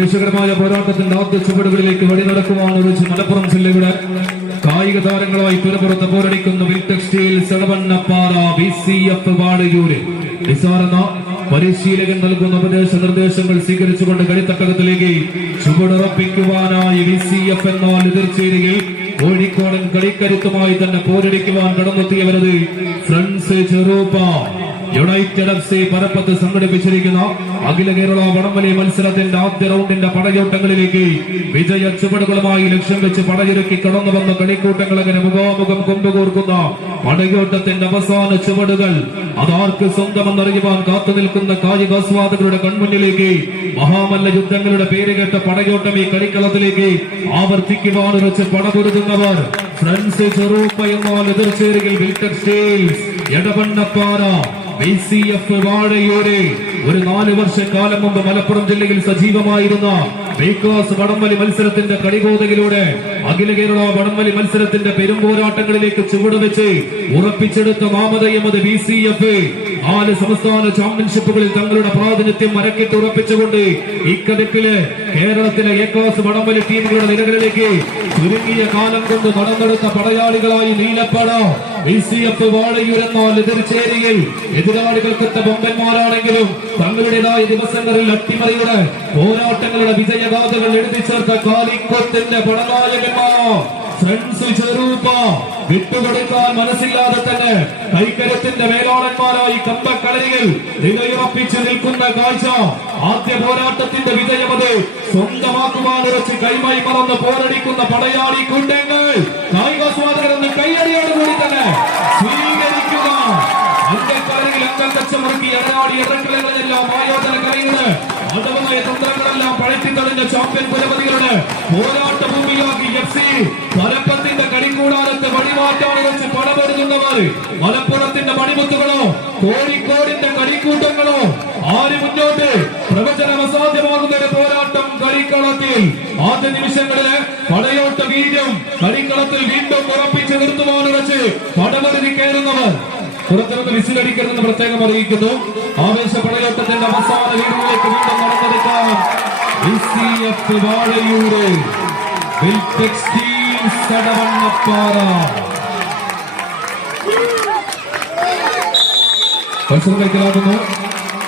ആവേശകരമായ പോരാട്ടത്തിന്റെ ആദ്യ ചുവടുകളിലേക്ക് വഴി നടക്കുവാണ് മലപ്പുറം ജില്ലയുടെ കായിക താരങ്ങളായി പുറപ്പുറത്ത് പോരടിക്കുന്ന വിൽ ടെക്സ്റ്റൈൽസ് എടവണ്ണപ്പാറ BCF വാടയൂര്. നിസാറെന്ന പരിശീലകൻ നൽകുന്ന ഉപദേശ നിർദ്ദേശങ്ങൾ സ്വീകരിച്ചുകൊണ്ട് കളിത്തട്ടകത്തിലേക്ക് ചുവടുറപ്പിക്കുവാനായി BCF എന്നാൽ എതിർച്ചേരിയിൽ കോഴിക്കോടൻ കളിക്കരുത്തുമായി തന്നെ പോരടിക്കുവാൻ കടന്നെത്തിയവരത് ഫ്രണ്ട്സ് ചെറുപ്പ യുണൈറ്റഡ് FC പരപ്പത്ത് സംഘടിപ്പിച്ചിരിക്കുന്ന അഖില കേരള വടംവലി മത്സരത്തിന്റെ ആദ്യ റൗണ്ടിന്റെ പടയോട്ടങ്ങളിലേക്ക് വിജയ ചുവടുകളുമായി ലക്ഷ്യം വെച്ച് പടയൊരുക്കി കടന്നു വന്ന കളിക്കൂട്ടങ്ങൾ അങ്ങനെ മുഖാമുഖം കൊമ്പുകോർക്കുന്ന പടയോട്ടത്തിന്റെ അവസാന ചുവടുകൾ അതാർക്ക് സ്വന്തമെന്നറിയുവാൻ കാത്തു നിൽക്കുന്ന കായികാസ്വാദകരുടെ കൺമുന്നിലേക്ക് മഹാമല്ല യുദ്ധങ്ങളുടെ പേരുകേട്ട പടയോട്ടം ഈ കളിക്കളത്തിലേക്ക് ആവർത്തിക്കുവാൻ ഉറച്ച് പടപൊരുതുന്നവർ ഫ്രണ്ട്സ് ചെറുപ്പ എന്നാൽ എതിർച്ചേരിയിൽ വിൽ ടെക്സ്റ്റൈൽസ് എടവണ്ണപ്പാറ BCF വാടയൂര്. ഒരു 4 വർഷക്കാലം മുമ്പ് മലപ്പുറം ജില്ലയിൽ സജീവമായിരുന്ന ബേക്കാസ് വടംവലി മത്സരത്തിന്റെ കളികോതയിലൂടെ അഖില കേരള വടംവലി മത്സരത്തിന്റെ പെരുമ്പോരാട്ടങ്ങളിലേക്ക് ചുവടുവെച്ച് ഉറപ്പിച്ചെടുത്ത നാമധേയമത് BCF 4 സംസ്ഥാന ചാമ്പ്യൻഷിപ്പുകളിൽ തങ്ങളുടെ പ്രാതിനിധ്യം മരക്കിട്ട് ഉറപ്പിച്ചുകൊണ്ട് ഇക്കതിപ്പില് കേരളത്തിലെ ഏക്കാസ് വടംവലി ടീമുകളുടെ നിരകളിലേക്ക് ചുരുങ്ങിയ കാലം കൊണ്ട് നടന്നെടുത്ത പടയാളികളായി നീലപ്പട BCF വാടയൂരെന്നാൽ എതിർച്ചേരിയിൽ എതിരാളികൾക്കൊത്ത ബൊമ്പന്മാരാണെങ്കിലും തങ്ങളുടേതായ ദിവസങ്ങളിൽ അട്ടിമറിയുടെ പോരാട്ടങ്ങളുടെ വിജയഗാഥകൾ എഴുതി ചേർത്ത കാലിക്കോത്തിന്റെ പടനായകന്മാർ ഫ്രണ്ട്സ് ചെറുപ്പ വിട്ടുകൊടുക്കാൻ മനസ്സില്ലാതെ തന്നെ കൈക്കരത്തിന്റെ മേലാളന്മാരായി കമ്പക്കളരികൾ നിലയുറപ്പിച്ചു നിൽക്കുന്ന കാഴ്ച. ആദ്യ പോരാട്ടത്തിന്റെ വിജയമത് സ്വന്തമാക്കുവാൻ ഉറച്ച് കൈമായി മറന്ന് പോരടിക്കുന്ന പടയാളി കൂട്ടങ്ങൾ കായികാസ്വാദകരെന്ന് കൈയടിയോടുകൂടി തന്നെ സ്വീകരിക്കുക. അങ്കക്കളരിൽ അങ്കക്കച്ചമറുക്കി എറനാടി ഇറക്കലുകളെല്ലാം ആയോധന കലയുടെ അടവായ തന്ത്രങ്ങളെല്ലാം പഴറ്റി തടഞ്ഞ ചാമ്പ്യൻ പുരപതികളുടെ പോരാട്ട ഭൂമിയാക്കി FC പരപ്പത്തിന്റെ കളിക്കൂടാരത്തെ വഴിമാറ്റാണ് വെച്ച് പടപെടുന്നവർ മലപ്പുറത്തിന്റെ മണിമുത്തുകളോ കോഴിക്കോടിന്റെ കളിക്കൂട്ടങ്ങളോ ആര് മുന്നോട്ട് പ്രവചനം അസാധ്യമാകുന്ന ഒരു പോരാട്ടം കളിക്കളത്തിൽ ആദ്യ നിമിഷങ്ങളിലെ പടയോട്ട വീര്യം കളിക്കളത്തിൽ വീണ്ടും ഉറപ്പിച്ച് നിർത്തുവാണ് വെച്ച് പടപെടുതി കയറുന്നവർ പുറത്തിറന്ന് വിസിലടിക്കരുതെന്ന് പ്രത്യേകം അറിയിക്കുന്നു. ആവേശ പടയോട്ടത്തിന്റെ അവസാന വീടിലേക്ക് വീണ്ടും നടന്നെടുക്കാൻ BCF വാടയൂര് വിൽ ടെക്സ്റ്റൈൽസ് എടവണ്ണപ്പാറ. മത്സരം കളിക്കലാകുന്നു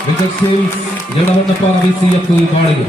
വിൽ ടെക്സ്റ്റൈൽസ് എടവണ്ണപ്പാറ BCF വാടയൂർ.